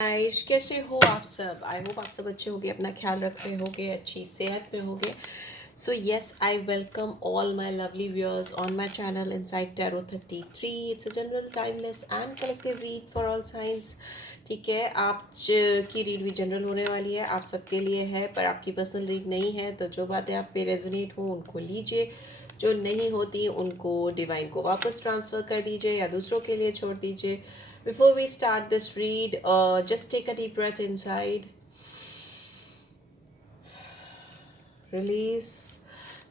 Guys, कैसे हो आप सब? आई होप आप सब अच्छे होगे, अपना ख्याल रख रहे होगे, अच्छी सेहत में होगे। So yes, I welcome all my lovely viewers on my channel inside tarot 33। It's a general timeless and collective read for all science. ठीक है, की रीड भी जनरल होने वाली है, आप सबके लिए है, पर आपकी पर्सनल रीड नहीं है। तो जो बातें आप पे रेजोनेट हो उनको लीजिए, जो नहीं होती उनको डिवाइन को वापस ट्रांसफ़र कर दीजिए या दूसरों के लिए छोड़ दीजिए। Before we start this read, just take a deep breath inside. Release.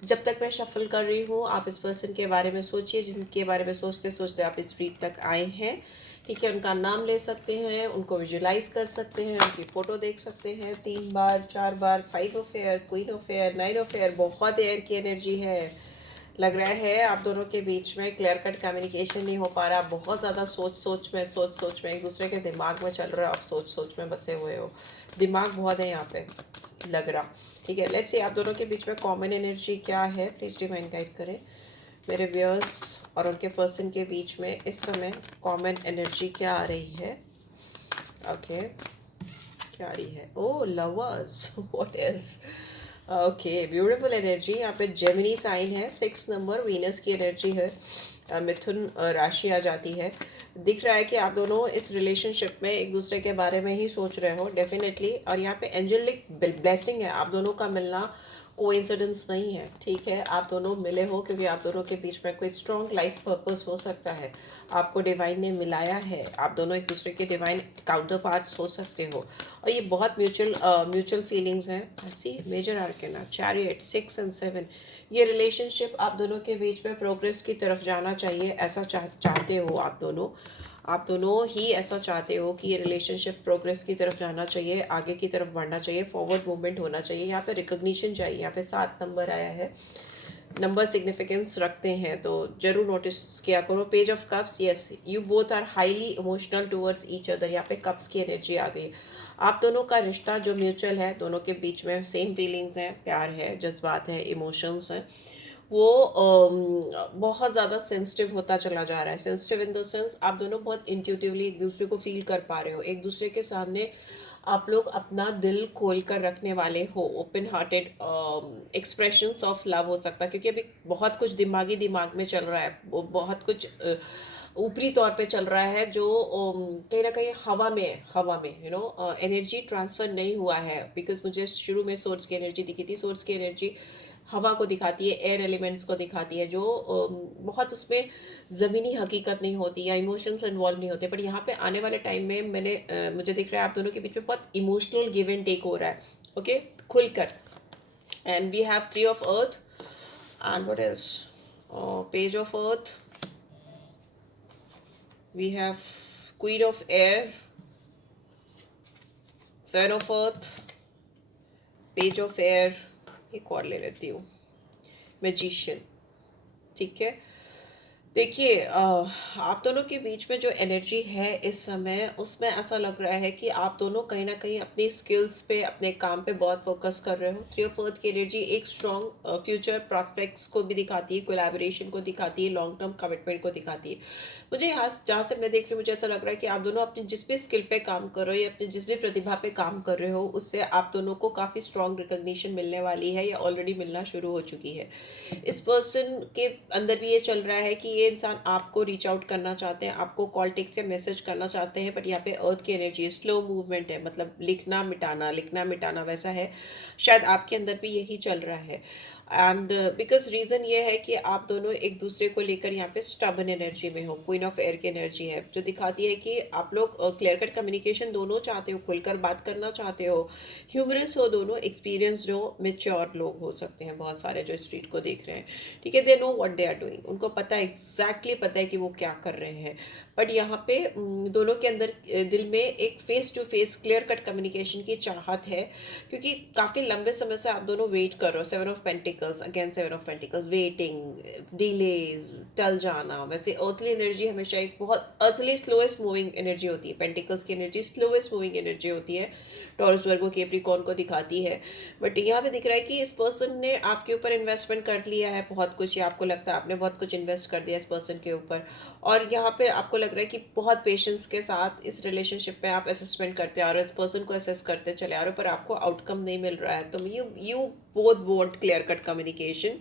जब तक मैं शफल कर रही हूँ, आप इस पर्सन के बारे में सोचिए जिनके बारे में सोचते सोचते आप इस रीड तक आए हैं। ठीक है, उनका नाम ले सकते हैं, उनको विजुलाइज कर सकते हैं, उनकी फ़ोटो देख सकते हैं 3 बार 4 बार। 5 of air, queen of air, 9 of air, बहुत एयर की एनर्जी है। लग रहा है आप दोनों के बीच में क्लियर कट कम्युनिकेशन नहीं हो पा रहा। बहुत ज़्यादा सोच सोच में एक दूसरे के दिमाग में चल रहा है। आप सोच सोच में बसे हुए हो, दिमाग बहुत है यहाँ पे लग रहा। ठीक है, लेट्स सी आप दोनों के बीच में कॉमन एनर्जी क्या है। प्लीज डिवाइन गाइड करें मेरे व्यूअर्स और उनके पर्सन के बीच में इस समय कॉमन एनर्जी क्या आ रही है। ओके, क्या आ रही है? Oh lovers, what else? Okay, beautiful energy. यहाँ पे जेमिनी साइन है, 6 नंबर, वीनस की एनर्जी है। मिथुन राशि आ जाती है। दिख रहा है कि आप दोनों इस रिलेशनशिप में एक दूसरे के बारे में ही सोच रहे हो डेफिनेटली। और यहाँ पे एंजेलिक ब्लेसिंग है, आप दोनों का मिलना कोइंसिडेंस नहीं है। ठीक है, आप दोनों मिले हो क्योंकि आप दोनों के बीच में कोई स्ट्रॉन्ग लाइफ पर्पस हो सकता है। आपको डिवाइन ने मिलाया है, आप दोनों एक दूसरे के डिवाइन काउंटर पार्ट्स हो सकते हो। और ये बहुत म्यूचुअल फीलिंग्स हैं। See major arcana, chariot, 6 and 7। ये रिलेशनशिप आप दोनों के बीच में प्रोग्रेस की तरफ जाना चाहिए, ऐसा चाहते हो आप दोनों ही ऐसा चाहते हो कि ये रिलेशनशिप प्रोग्रेस की तरफ जाना चाहिए, आगे की तरफ बढ़ना चाहिए, फॉरवर्ड मूवमेंट होना चाहिए। यहाँ पे रिकग्निशन चाहिए। यहाँ पे 7 नंबर आया है, नंबर सिग्निफिकेंस रखते हैं तो जरूर नोटिस किया करो। Page of cups, yes you both are highly emotional towards each other. यहाँ पे कप्स की एनर्जी आ गई। आप दोनों का रिश्ता जो म्यूचुअल है, दोनों के बीच में सेम फीलिंग्स हैं, प्यार है, जज्बात है, इमोशंस हैं। वो बहुत ज़्यादा सेंसिटिव होता चला जा रहा है। सेंसिटिव इन द सेंस आप दोनों बहुत इंट्यूटिवली एक दूसरे को फील कर पा रहे हो। एक दूसरे के सामने आप लोग अपना दिल खोल कर रखने वाले हो। Open hearted expressions of love हो सकता है, क्योंकि अभी बहुत कुछ दिमाग में चल रहा है। वो बहुत कुछ ऊपरी तौर पे चल रहा है जो कहीं ना कहीं हवा में एनर्जी ट्रांसफ़र नहीं हुआ है। बिकॉज मुझे शुरू में सोर्स की एनर्जी दिखी थी। सोर्स की एनर्जी हवा को दिखाती है, एयर एलिमेंट्स को दिखाती है, जो बहुत उसमें ज़मीनी हकीकत नहीं होती या इमोशंस इन्वॉल्व नहीं होते। बट यहाँ पे आने वाले टाइम में मुझे दिख रहा है आप दोनों के बीच में बहुत इमोशनल गिव एंड टेक हो रहा है। ओके, खुलकर। And we have 3 of earth and what else, page of earth, we have queen of air, 7 of earth, page of air, एक और ले लेती हूँ, मैजिशियन। ठीक है, देखिए आप दोनों के बीच में जो एनर्जी है इस समय, उसमें ऐसा लग रहा है कि आप दोनों कहीं ना कहीं अपनी स्किल्स पे, अपने काम पे बहुत फोकस कर रहे हो। 3 ऑफ अर्थ की एनर्जी एक स्ट्रॉन्ग फ्यूचर प्रॉस्पेक्ट्स को भी दिखाती है, कोलैबोरेशन को दिखाती है, लॉन्ग टर्म कमिटमेंट को दिखाती है। मुझे यहाँ जहाँ से मैं देख रही हूँ, मुझे ऐसा लग रहा है कि आप दोनों अपनी जिस भी स्किल पे काम कर रहे हो या अपनी जिस भी प्रतिभा पे काम कर रहे हो, उससे आप दोनों को काफ़ी स्ट्रॉन्ग रिकग्निशन मिलने वाली है या ऑलरेडी मिलना शुरू हो चुकी है। इस पर्सन के अंदर भी ये चल रहा है कि ये इंसान आपको रीच आउट करना चाहते हैं, आपको कॉल टेक्स्ट या मैसेज करना चाहते हैं। बट यहाँ पे अर्थ की एनर्जी है, स्लो मूवमेंट है, मतलब लिखना मिटाना वैसा है। शायद आपके अंदर भी यही चल रहा है। एंड बिकॉज रीज़न ये है कि आप दोनों एक दूसरे को लेकर यहाँ पे स्टबन एनर्जी में हो। क्वीन ऑफ एयर की एनर्जी है जो दिखाती है कि आप लोग क्लियर कट कम्युनिकेशन दोनों चाहते हो, खुलकर बात करना चाहते हो, ह्यूमरस हो दोनों, एक्सपीरियंस्ड हो, मेच्योर लोग हो सकते हैं बहुत सारे जो स्ट्रीट को देख रहे हैं। ठीक है, they know what they are doing, उनको पता है, एग्जैक्टली पता है कि वो क्या कर रहे हैं। बट यहाँ पे दोनों के अंदर दिल में एक face to face clear cut communication की चाहत है, क्योंकि काफ़ी लंबे समय से आप दोनों वेट कर रहे हो। 7 of pentacle, pentacles, again seven of pentacles, waiting, delays, टल जाना। वैसे अर्थली एनर्जी हमेशा एक बहुत अर्थली स्लोएस्ट मूविंग एनर्जी होती है, पेंटिकल्स की एनर्जी स्लोएस्ट मूविंग एनर्जी होती है, टॉरस वर्गो कैप्रिकॉर्न को दिखाती है। बट यहाँ पे दिख रहा है कि इस पर्सन ने आपके ऊपर इन्वेस्टमेंट कर लिया है बहुत कुछ, या आपको लगता है आपने बहुत कुछ इन्वेस्ट कर दिया इस पर्सन के ऊपर, और यहाँ पे आपको लग रहा है कि बहुत पेशेंस के साथ इस रिलेशनशिप में आप असेसमेंट करते आ रहे हो, इस पर्सन को असेस करते चले आ रहे हो, पर आपको आउटकम नहीं मिल रहा है। तो you both want clear cut communication,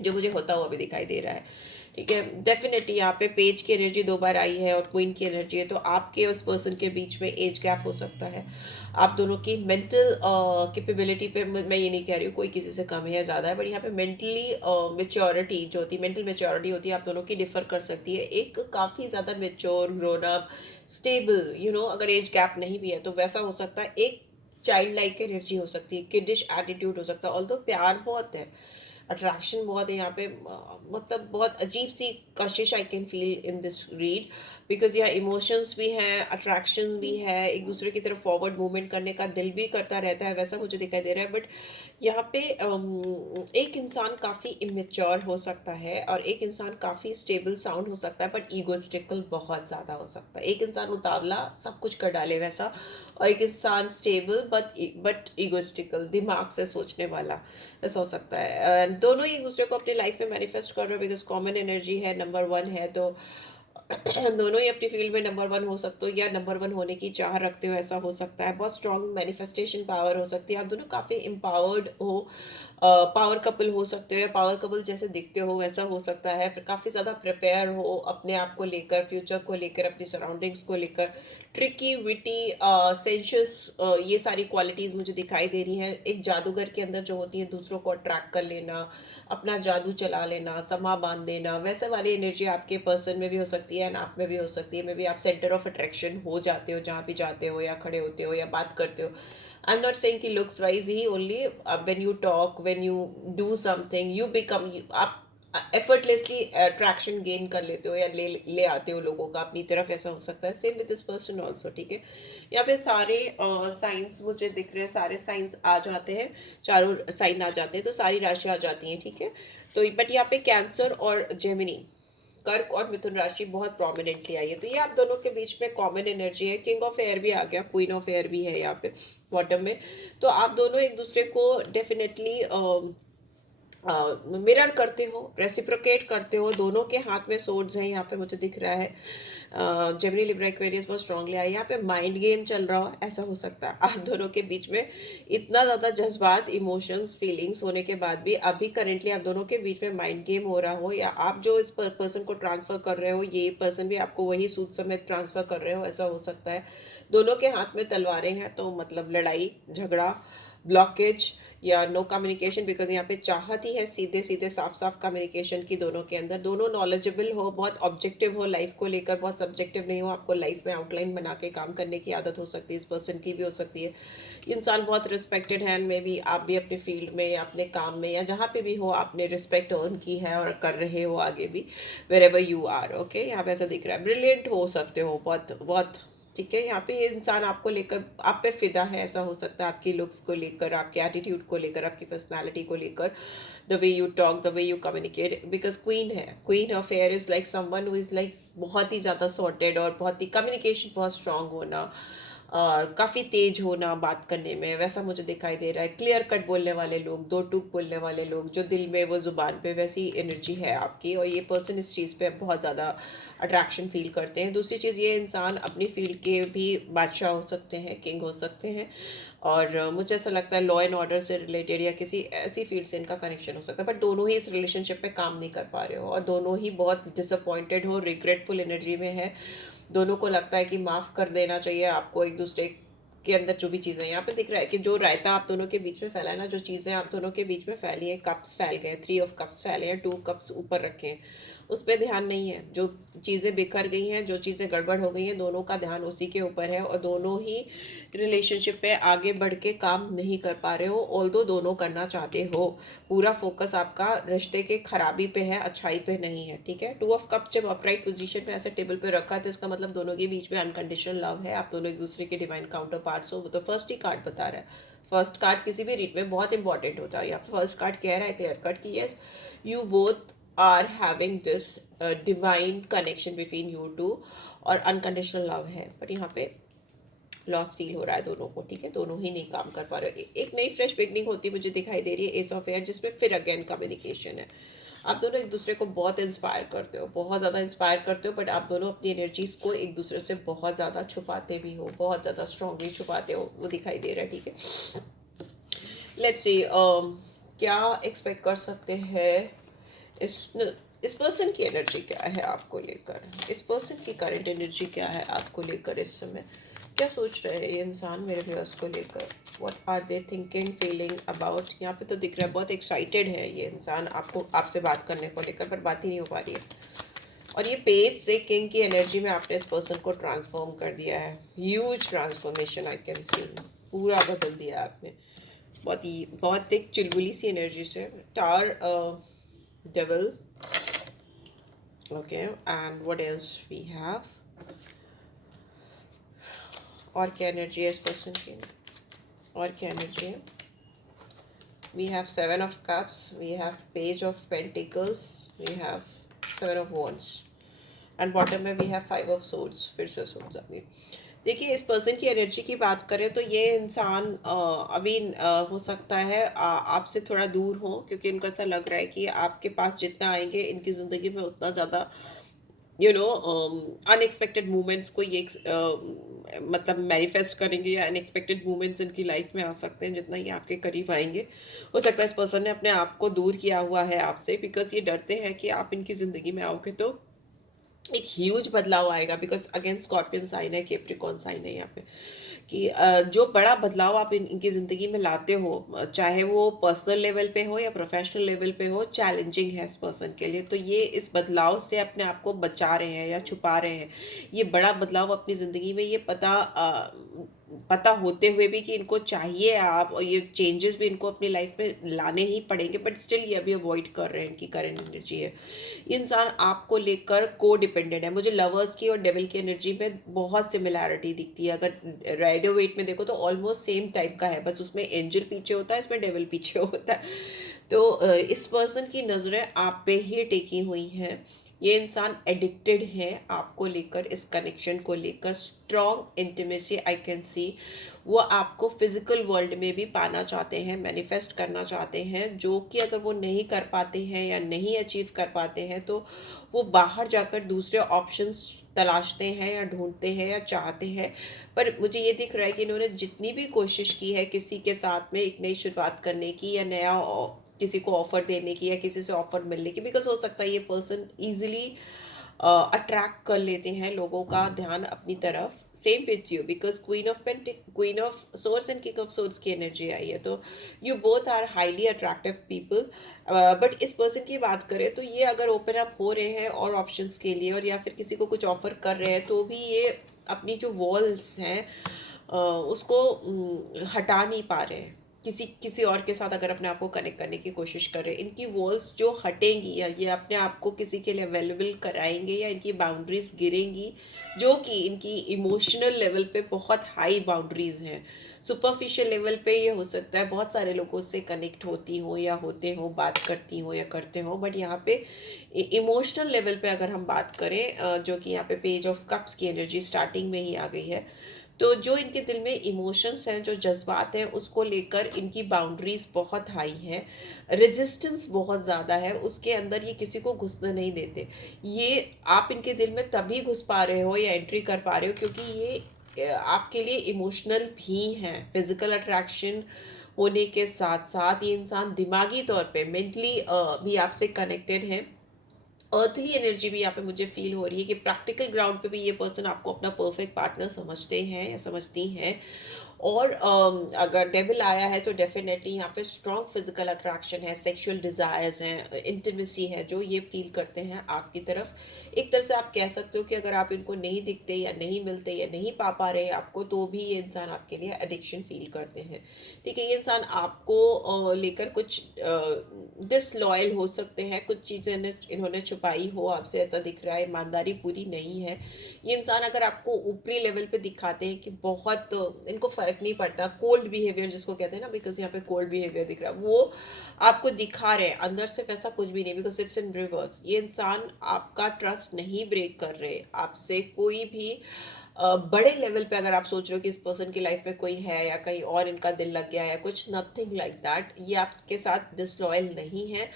जो मुझे होता हुआ भी दिखाई दे रहा है। ठीक है, डेफिनेटली यहाँ पे पेज की एनर्जी 2 बार आई है और क्वीन की एनर्जी है, तो आपके उस पर्सन के बीच में एज गैप हो सकता है। आप दोनों की मेंटल कैपेबिलिटी पे मैं ये नहीं कह रही हूँ कोई किसी से कम है या ज़्यादा है, बट यहाँ पे मेंटली मेच्योरिटी जो होती है, मेंटल मेच्योरिटी होती है, आप दोनों की डिफर कर सकती है। एक काफ़ी ज़्यादा मेच्योर, ग्रोन अप, स्टेबल, अगर एज गैप नहीं भी है तो वैसा हो सकता है। एक चाइल्ड लाइक एनर्जी हो सकती है, किडिश एटीट्यूड हो सकता है, ऑल्दो प्यार बहुत है, अट्रैक्शन बहुत है यहाँ पे, मतलब बहुत अजीब सी कशिश I can feel in this read, because यहाँ इमोशंस भी हैं, अट्रैक्शन भी है, एक दूसरे की तरफ फॉरवर्ड मूवमेंट करने का दिल भी करता रहता है, वैसा मुझे दिखाई दे रहा है। बट यहाँ पे एक इंसान काफ़ी इमेच्योर हो सकता है और एक इंसान काफ़ी स्टेबल साउंड हो सकता है, बट ईगोइस्टिकल बहुत ज़्यादा हो सकता है। एक इंसान उतावला सब कुछ कर डाले वैसा, और एक इंसान स्टेबल बट ईगोइस्टिकल, दिमाग से सोचने वाला, ऐसा हो सकता है। दोनों ही एक दूसरे को अपनी लाइफ में मैनिफेस्ट कर रहे हो, बिकॉज कॉमन एनर्जी है, नंबर 1 है, तो दोनों ही अपनी फील्ड में नंबर 1 हो सकते हो या नंबर 1 होने की चाह रखते हो, ऐसा हो सकता है। बहुत स्ट्रॉन्ग मैनिफेस्टेशन पावर हो सकती है, आप दोनों काफ़ी एम्पावर्ड हो, पावर कपल हो सकते हो या पावर कपल जैसे दिखते हो वैसा हो सकता है। काफ़ी ज़्यादा प्रिपेयर हो अपने आप को लेकर, फ्यूचर को लेकर, अपनी सराउंडिंग्स को लेकर, ट्रिकी, विटी, सेंशियस, ये सारी क्वालिटीज़ मुझे दिखाई दे रही हैं। एक जादूगर के अंदर जो होती है दूसरों को अट्रैक्ट कर लेना, अपना जादू चला लेना, समा बांध देना, वैसे वाली एनर्जी आपके पर्सन में भी हो सकती है एंड आप में भी हो सकती है। मे बी आप सेंटर ऑफ अट्रैक्शन हो जाते हो जहाँ भी जाते हो या खड़े होते हो या बात करते हो। आई एम नॉट सेइंग कि looks wise he only, when you talk, when you do something, you become, आप एफर्टलेसली अट्रैक्शन गेन कर लेते हो या ले ले आते हो लोगों का अपनी तरफ, ऐसा हो सकता है। Same with this person also. ठीक है, यहाँ पे सारे साइंस मुझे दिख रहे हैं, सारे साइंस आ जाते हैं, चारों साइन आ जाते हैं, तो सारी राशि आ जाती हैं। ठीक है, तो बट यहाँ पे कैंसर और जेमिनी, कर्क और मिथुन राशि बहुत प्रोमिनेंटली आई है, तो ये आप दोनों के बीच में कॉमन एनर्जी है। किंग ऑफ एयर भी आ गया, क्वीन ऑफ एयर भी है यहाँ पे बॉटम में, तो आप दोनों एक दूसरे को डेफिनेटली मिरर करते हो, रेसिप्रोकेट करते हो। दोनों के हाथ में सोर्ड्स हैं यहाँ पे मुझे दिख रहा है। जेमिनी, लिब्रा, एक्वेरियस बहुत स्ट्रांगली आई। यहाँ पे माइंड गेम चल रहा हो, ऐसा हो सकता है। आप दोनों के बीच में इतना ज़्यादा जज्बात, इमोशंस, फीलिंग्स होने के बाद भी अभी करेंटली आप दोनों के बीच में माइंड गेम हो रहा हो, या आप जो इस पर्सन को ट्रांसफ़र कर रहे हो ये पर्सन भी आपको वही सूद समेत ट्रांसफ़र कर रहे हो, ऐसा हो सकता है। दोनों के हाथ में तलवारें हैं, तो मतलब लड़ाई झगड़ा, ब्लॉकेज या नो कम्युनिकेशन, बिकॉज यहाँ पे चाहत ही है सीधे सीधे साफ साफ कम्युनिकेशन की दोनों के अंदर। दोनों नॉलेजेबल हो, बहुत ऑब्जेक्टिव हो लाइफ को लेकर, बहुत सब्जेक्टिव नहीं हो। आपको लाइफ में आउटलाइन बना के काम करने की आदत हो सकती है, इस पर्सन की भी हो सकती है। इंसान बहुत रिस्पेक्टेड है, मे बी आप भी अपने फील्ड में या अपने काम में या जहाँ पे भी हो आपने रिस्पेक्ट अर्न की है और कर रहे हो आगे भी, wherever you are. Okay, यहाँ पे ऐसा दिख रहा है। ब्रिलियंट हो सकते हो बहुत बहुत। ठीक है, यहाँ पे ये इंसान आपको लेकर आप पे फिदा है, ऐसा हो सकता है। आपकी लुक्स को लेकर, आपके एटीट्यूड को लेकर, आपकी पर्सनालिटी को लेकर, the way you talk, the way you communicate, because queen है। Queen of air is like someone who is like बहुत ही ज़्यादा सॉर्टेड और बहुत ही कम्युनिकेशन बहुत स्ट्रांग होना और काफ़ी तेज होना बात करने में, वैसा मुझे दिखाई दे रहा है। क्लियर कट बोलने वाले लोग, दो टूक बोलने वाले लोग, जो दिल में वो ज़ुबान पे, वैसी एनर्जी है आपकी। और ये पर्सन इस चीज़ पे बहुत ज़्यादा अट्रैक्शन फील करते हैं। दूसरी चीज़, ये इंसान अपनी फील्ड के भी बादशाह हो सकते हैं, किंग हो सकते हैं। और मुझे ऐसा लगता है लॉ एंड ऑर्डर से रिलेटेड या किसी ऐसी फील्ड से इनका कनेक्शन हो सकता है। बट दोनों ही इस रिलेशनशिप पे काम नहीं कर पा रहे हो और दोनों ही बहुत डिसअपॉइंटेड हो, रिग्रेटफुल एनर्जी में है। दोनों को लगता है कि माफ़ कर देना चाहिए आपको एक दूसरे के अंदर जो भी चीज़ें, यहाँ पे दिख रहा है कि जो रायता आप दोनों के बीच में फैला है ना, जो चीज़ें आप दोनों के बीच में फैली है, कप्स फैल गए, 3 ऑफ कप्स फैले हैं, 2 कप्स ऊपर रखे हैं उस पर ध्यान नहीं है। जो चीज़ें बिखर गई हैं, जो चीज़ें गड़बड़ हो गई हैं, दोनों का ध्यान उसी के ऊपर है और दोनों ही रिलेशनशिप पे आगे बढ़ के काम नहीं कर पा रहे हो, ऑल्दो दोनों करना चाहते हो। पूरा फोकस आपका रिश्ते के खराबी पे है, अच्छाई पे नहीं है, ठीक है। 2 ऑफ कप्स जब अपराइट पोजीशन में ऐसे टेबल पे रखा है तो इसका मतलब दोनों के बीच में अनकंडीशनल लव है, आप दोनों एक दूसरे के डिवाइन काउंटर पार्ट्स हो। वो तो फर्स्ट ही कार्ड बता रहा है। फर्स्ट कार्ड किसी भी रीड में बहुत इंपॉर्टेंट होता है। यहाँ फर्स्ट कार्ड कह रहा है क्लियर कट कि yes, you both are having this divine connection between you two और अनकंडीशनल लव है, बट यहाँ पे लॉस फील हो रहा है दोनों को, ठीक है। दोनों ही नहीं काम कर पा रहे। एक नई फ्रेश बिगनिंग होती मुझे दिखाई दे रही है एस ऑफ एयर, जिसमें फिर अगेन कम्युनिकेशन है। आप दोनों एक दूसरे को बहुत इंस्पायर करते हो, बहुत ज़्यादा इंस्पायर करते हो, बट आप दोनों अपनी एनर्जीज को एक दूसरे से बहुत ज़्यादा छुपाते भी हो, बहुत ज़्यादा स्ट्रांगली छुपाते हो, वो दिखाई दे रहा है, ठीक है। लेट्स सी क्या एक्सपेक्ट कर सकते हैं इस पर्सन की एनर्जी क्या है आपको लेकर, इस पर्सन की करंट एनर्जी क्या है आपको लेकर, इस समय क्या सोच रहे हैं ये इंसान मेरे व्यूअर्स को लेकर। What are they thinking feeling about. यहाँ पे तो दिख रहा है बहुत एक्साइटेड है ये इंसान आपको, आपसे बात करने को लेकर, पर बात ही नहीं हो पा रही है। और ये पेज से किंग की एनर्जी में आपने इस पर्सन को ट्रांसफॉर्म कर दिया है। Huge transformation I can see, पूरा बदल दिया आपने। बहुत एक चुलबुली सी एनर्जी से। Tower, devil, okay, and what else we have. और क्या एनर्जी है इस पर्सन की, और क्या एनर्जी है। We have 7 of cups, we have page of pentacles, we have 7 of wands and bottom में वी हैव 5 ऑफ सोर्ड्स। फिर से सोर्ड्स आ गई। देखिए इस पर्सन की एनर्जी की बात करें तो ये इंसान अभी हो सकता है आपसे थोड़ा दूर हो, क्योंकि इनको ऐसा लग रहा है कि आपके पास जितना आएंगे इनकी ज़िंदगी में उतना ज़्यादा अनएक्सपेक्टेड मूवमेंट्स को ये मतलब मैनिफेस्ट करेंगे, या अनएक्सपेक्टेड मूवमेंट्स इनकी लाइफ में आ सकते हैं जितना ये आपके करीब आएंगे। हो सकता है इस पर्सन ने अपने आप को दूर किया हुआ है आपसे, बिकॉज ये डरते हैं कि आप इनकी ज़िंदगी में आओगे तो एक ह्यूज बदलाव आएगा। बिकॉज अगेन स्कॉर्पियन साइन है, कैप्रिकॉर्न साइन है यहाँ पे, कि जो बड़ा बदलाव आप इनकी ज़िंदगी में लाते हो, चाहे वो पर्सनल लेवल पे हो या प्रोफेशनल लेवल पे हो, चैलेंजिंग है इस पर्सन के लिए। तो ये इस बदलाव से अपने आप को बचा रहे हैं या छुपा रहे हैं। ये बड़ा बदलाव अपनी ज़िंदगी में ये पता होते हुए भी कि इनको चाहिए आप, और ये चेंजेस भी इनको अपनी लाइफ में लाने ही पड़ेंगे, बट स्टिल ये अभी अवॉइड कर रहे हैं। इनकी करंट एनर्जी है इंसान आपको लेकर को डिपेंडेंट है। मुझे लवर्स की और डेविल की एनर्जी में बहुत सिमिलैरिटी दिखती है। अगर राइडर वेट में देखो तो ऑलमोस्ट सेम टाइप का है, बस उसमें एंजल पीछे होता है, इसमें डेविल पीछे होता है। तो इस पर्सन की नज़रें आप पे ही टेकी हुई हैं। ये इंसान एडिक्टेड है आपको लेकर, इस कनेक्शन को लेकर। स्ट्रॉन्ग इंटीमेसी आई कैन सी। वो आपको फिजिकल वर्ल्ड में भी पाना चाहते हैं, मैनिफेस्ट करना चाहते हैं, जो कि अगर वो नहीं कर पाते हैं या नहीं अचीव कर पाते हैं तो वो बाहर जाकर दूसरे ऑप्शंस तलाशते हैं या ढूंढते हैं या चाहते हैं। पर मुझे ये दिख रहा है कि इन्होंने जितनी भी कोशिश की है किसी के साथ में एक नई शुरुआत करने की, या नया किसी को ऑफर देने की, या किसी से ऑफर मिलने की, बिकॉज हो सकता है ये पर्सन ईजिली अट्रैक्ट कर लेते हैं लोगों का ध्यान अपनी तरफ। Same with you, because queen of swords and king of swords की एनर्जी आई है। तो you both are highly attractive people. But इस पर्सन की बात करें तो ये अगर ओपन अप हो रहे हैं और ऑप्शंस के लिए, और या फिर किसी को कुछ ऑफर कर रहे हैं, तो भी ये अपनी जो वॉल्स हैं उसको हटा नहीं पा रहे हैं। किसी और के साथ अगर अपने आप को कनेक्ट करने की कोशिश कर रहे हैं, इनकी वॉल्स जो हटेंगी या ये अपने आप को किसी के लिए अवेलेबल कराएंगे, या इनकी बाउंड्रीज गिरेंगी, जो कि इनकी इमोशनल लेवल पे बहुत हाई बाउंड्रीज हैं। सुपरफिशियल लेवल पे ये हो सकता है बहुत सारे लोगों से कनेक्ट होती हो या होते हो, बात करती हो या करते हो, बट यहाँ पे इमोशनल लेवल पे अगर हम बात करें, जो कि यहाँ पे पेज ऑफ कप्स की एनर्जी स्टार्टिंग में ही आ गई है, तो जो इनके दिल में इमोशंस हैं, जो जज्बात हैं, उसको लेकर इनकी बाउंड्रीज बहुत हाई है, रेजिस्टेंस बहुत ज़्यादा है, उसके अंदर ये किसी को घुसने नहीं देते। ये आप इनके दिल में तभी घुस पा रहे हो या एंट्री कर पा रहे हो क्योंकि ये आपके लिए इमोशनल भी हैं। फिजिकल अट्रैक्शन होने के साथ साथ ये इंसान दिमागी तौर पे, मेंटली भी आपसे कनेक्टेड है, अर्थली एनर्जी भी यहाँ पे मुझे फील हो रही है कि प्रैक्टिकल ग्राउंड पे भी ये पर्सन आपको अपना परफेक्ट पार्टनर समझते हैं या समझती हैं। और अगर डेविल आया है तो डेफिनेटली यहाँ पे स्ट्रॉन्ग फिजिकल अट्रैक्शन है, सेक्सुअल डिजायर्स हैं, इंटीमेसी है जो ये फील करते हैं आपकी तरफ। एक तरह से आप कह सकते हो कि अगर आप इनको नहीं दिखते या नहीं मिलते या नहीं पा रहे आपको, तो भी ये इंसान आपके लिए एडिक्शन फील करते हैं। ठीक है, ये इंसान आपको लेकर कुछ डिसलॉयल हो सकते हैं, कुछ चीज़ें इन्होंने छुपाई हो आपसे, ऐसा दिख रहा है, ईमानदारी पूरी नहीं है। ये इंसान अगर आपको ऊपरी लेवल पे दिखाते हैं कि बहुत इनको फर्क नहीं पड़ता, कोल्ड बिहेवियर जिसको कहते हैं ना, बिकॉज यहाँ पे कोल्ड बिहेवियर दिख रहा है, वो आपको दिखा रहे हैं, अंदर से वैसा कुछ भी नहीं, बिकॉज इट्स इन रिवर्स। ये इंसान आपका ट्रस्ट नहीं ब्रेक कर रहे, आपसे कोई भी बड़े लेवल पे अगर आप सोच रहे हो कि इस पर्सन की लाइफ में कोई है या कहीं और इनका दिल लग गया है कुछ, नथिंग लाइक दैट। ये आपके साथ डिसलॉयल नहीं है,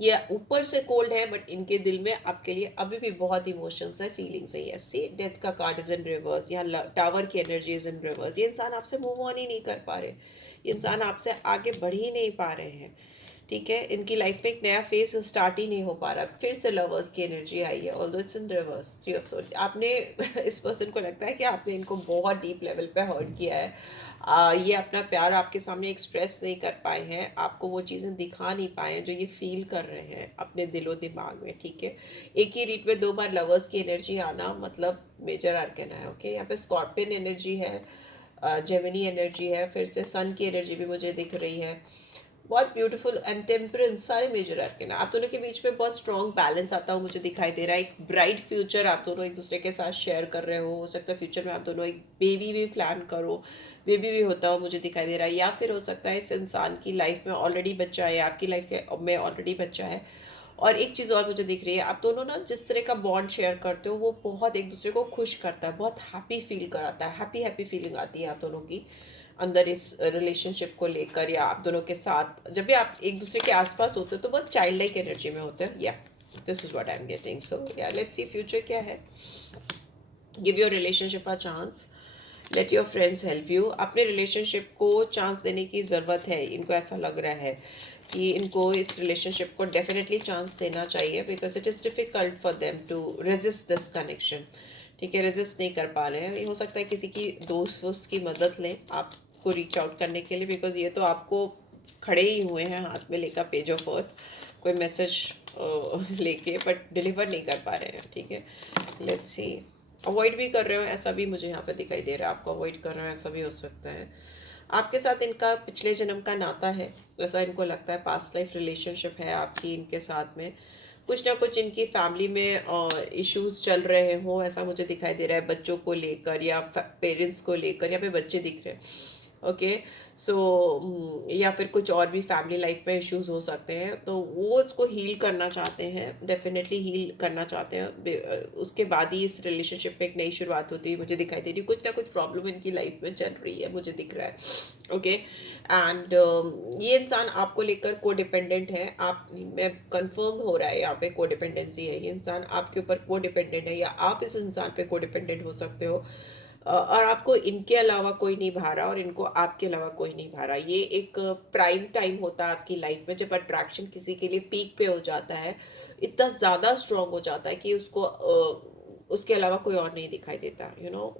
ये ऊपर से कोल्ड है, बट इनके दिल में आपके लिए अभी भी बहुत इमोशंस है, फीलिंग्स है। यस, सी डेथ का कार्ड इज इन रिवर्स, यहाँ टावर की एनर्जी इज इन रिवर्स। ये इंसान आपसे मूव ऑन ही नहीं कर पा रहे, ये इंसान आपसे आगे बढ़ ही नहीं पा रहे हैं। ठीक है, इनकी लाइफ में एक नया फेज स्टार्ट ही नहीं हो पा रहा। फिर से लवर्स की एनर्जी आई है, although it's in reverse, three of swords. आपने इस पर्सन को लगता है कि आपने इनको बहुत डीप लेवल पे हर्ट किया है। ये अपना प्यार आपके सामने एक्सप्रेस नहीं कर पाए हैं, आपको वो चीज़ें दिखा नहीं पाए हैं जो ये फील कर रहे हैं अपने दिलो दिमाग में। ठीक है, एक ही रीड में 2 बार लवर्स की एनर्जी आना मतलब मेजर आर्कन है। ओके, यहाँ पे स्कॉर्पियन एनर्जी है, जेमिनी एनर्जी है, फिर से सन की एनर्जी भी मुझे दिख रही है। बहुत ब्यूटीफुल एंड टेम्परेंस, सारे मेजर आर्कन है। आप दोनों के बीच में बहुत स्ट्रॉन्ग बैलेंस आता हुआ मुझे दिखाई दे रहा है। एक ब्राइट फ्यूचर आप दोनों एक दूसरे के साथ शेयर कर रहे हो सकता है फ्यूचर में आप दोनों एक बेबी भी प्लान करो, बेबी भी होता हुआ मुझे दिखाई दे रहा है। या फिर हो सकता है इस इंसान की लाइफ में ऑलरेडी बच्चा है, आपकी लाइफ में ऑलरेडी बच्चा है। और एक चीज़ और मुझे दिख रही है, आप दोनों ना जिस तरह का बॉन्ड शेयर करते हो वो बहुत एक दूसरे को खुश करता है, बहुत हैप्पी फील कराता है, हैप्पी हैप्पी फीलिंग आती है आप दोनों की अंदर इस रिलेशनशिप को लेकर। या आप दोनों के साथ जब भी आप एक दूसरे के आसपास होते हो तो बहुत चाइल्ड लाइक एनर्जी में होते हैं। Yeah this is what I am getting. So yeah let's see future क्या है। Give your relationship a chance, let your friends help you. अपने रिलेशनशिप को चांस देने की ज़रूरत है, इनको ऐसा लग रहा है कि इनको इस रिलेशनशिप को डेफिनेटली चांस देना चाहिए, because it is difficult for them to resist this connection. ठीक है, रेजिस्ट नहीं कर पा रहे हैं। ये हो सकता है किसी की दोस्त वोस्त की मदद लें आपको रीच आउट करने के लिए, बिकॉज ये तो आपको खड़े ही हुए हैं हाथ में लेकर पेज ऑफ अर्थ, कोई मैसेज लेके, बट डिलीवर नहीं कर पा रहे हैं। ठीक है, लेट्स सी। अवॉइड भी कर रहे हो ऐसा भी मुझे यहाँ पे दिखाई दे रहा है, आपको अवॉइड कर रहे हो ऐसा भी हो सकता है। आपके साथ इनका पिछले जन्म का नाता है, वैसा इनको लगता है, पास्ट लाइफ रिलेशनशिप है आपकी इनके साथ में। कुछ ना कुछ इनकी फैमिली में इश्यूज चल रहे हो ऐसा मुझे दिखाई दे रहा है, बच्चों को लेकर या पेरेंट्स को लेकर। यहाँ पे बच्चे दिख रहे हैं। ओके, सो या फिर कुछ और भी फैमिली लाइफ में इश्यूज हो सकते हैं, तो वो इसको हील करना चाहते हैं, डेफिनेटली हील करना चाहते हैं। उसके बाद ही इस रिलेशनशिप में एक नई शुरुआत होती है मुझे दिखाई दे रही है। कुछ ना कुछ प्रॉब्लम इनकी लाइफ में चल रही है मुझे दिख रहा है। ओके, एंड ये इंसान आपको लेकर को डिपेंडेंट है। आप में कंफर्म हो रहा है यहाँ पे को डिपेंडेंसी है, ये इंसान आपके ऊपर को डिपेंडेंट है, या आप इस इंसान पे को डिपेंडेंट हो सकते हो। और आपको इनके अलावा कोई नहीं भा रहा और इनको आपके अलावा कोई नहीं भा रहा। ये एक प्राइम टाइम होता है आपकी लाइफ में जब अट्रैक्शन किसी के लिए पीक पे हो जाता है, इतना ज़्यादा स्ट्रांग हो जाता है कि उसको उसके अलावा कोई और नहीं दिखाई देता।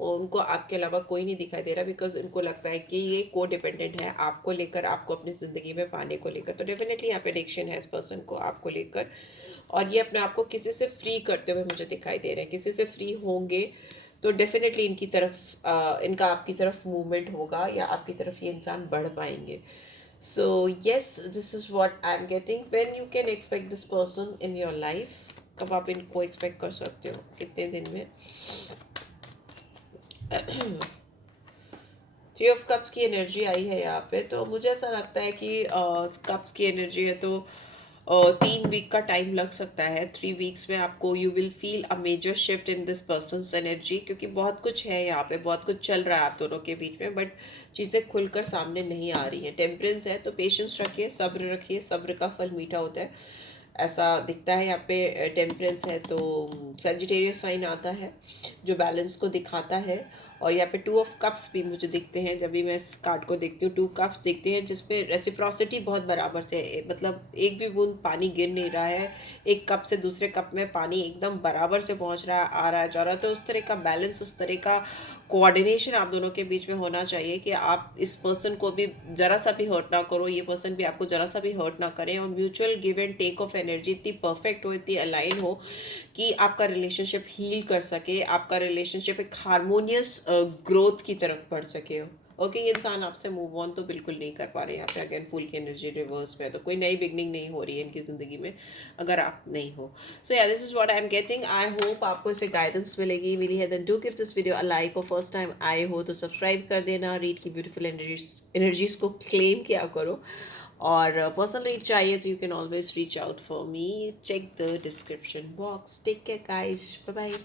उनको आपके अलावा कोई नहीं दिखाई दे रहा, बिकॉज उनको लगता है कि ये को डिपेंडेंट है आपको लेकर, आपको अपनी ज़िंदगी में पाने को लेकर। तो डेफिनेटली यहाँ पे एडिक्शन है इस पर्सन को आपको लेकर, और ये अपने आप को किसी से फ्री करते हुए मुझे दिखाई दे रहे हैं। किसी से फ्री होंगे तो डेफिनेटली इनकी तरफ इनका आपकी तरफ मूवमेंट होगा, या आपकी तरफ ये इंसान बढ़ पाएंगे। So yes, this is what I am getting. When you can expect this person in your life, कब आप इनको एक्सपेक्ट कर सकते हो, कितने दिन में। थ्री ऑफ कप्स की एनर्जी आई है यहाँ पे, तो मुझे ऐसा लगता है कि कप्स की एनर्जी है तो 3 वीक का टाइम लग सकता है। 3 वीक्स में आपको you will feel a major shift in this person's energy, क्योंकि बहुत कुछ है यहाँ पे, बहुत कुछ चल रहा है आप दोनों के बीच में, बट चीज़ें खुलकर सामने नहीं आ रही हैं। टेम्परेंस है तो पेशेंस रखिए, सब्र रखिए, सब्र का फल मीठा होता है ऐसा दिखता है यहाँ पे। टेम्परेंस है तो सेजिटेरियस साइन आता है जो बैलेंस को दिखाता है, और यहाँ पे 2 ऑफ कप्स भी मुझे दिखते हैं। जब भी मैं इस कार्ड को देखती हूँ 2 कप्स दिखते हैं, जिसपे रेसिप्रोसिटी बहुत बराबर से है, मतलब एक भी बूंद पानी गिर नहीं रहा है, एक कप से दूसरे कप में पानी एकदम बराबर से पहुँच रहा है, आ रहा है, जा रहा है। तो उस तरह का बैलेंस, उस तरह का कोऑर्डिनेशन आप दोनों के बीच में होना चाहिए कि आप इस पर्सन को भी ज़रा सा भी हर्ट ना करो, ये पर्सन भी आपको ज़रा सा भी हर्ट ना करें, और mutual give and take of energy इतनी परफेक्ट हो, इतनी अलाइन हो कि आपका रिलेशनशिप हील कर सके, आपका रिलेशनशिप एक हारमोनियस ग्रोथ की तरफ बढ़ सके। ओके, ये इंसान आपसे मूव ऑन तो बिल्कुल नहीं कर पा रहे हैं। यहाँ पे अगेन फुल की एनर्जी रिवर्स में है, तो कोई नई बिगनिंग नहीं हो रही है इनकी ज़िंदगी में अगर आप नहीं हो। सो या this is what I am getting. I hope आपको इससे गाइडेंस मिलेगी। मिली है then do give this video a like, और फर्स्ट टाइम आए हो तो सब्सक्राइब कर देना। रीड की ब्यूटीफुल एनर्जीज को क्लेम किया करो, और पर्सनल रीड चाहिए तो you can always reach out for me. Check the description box. Take care guys, bye bye.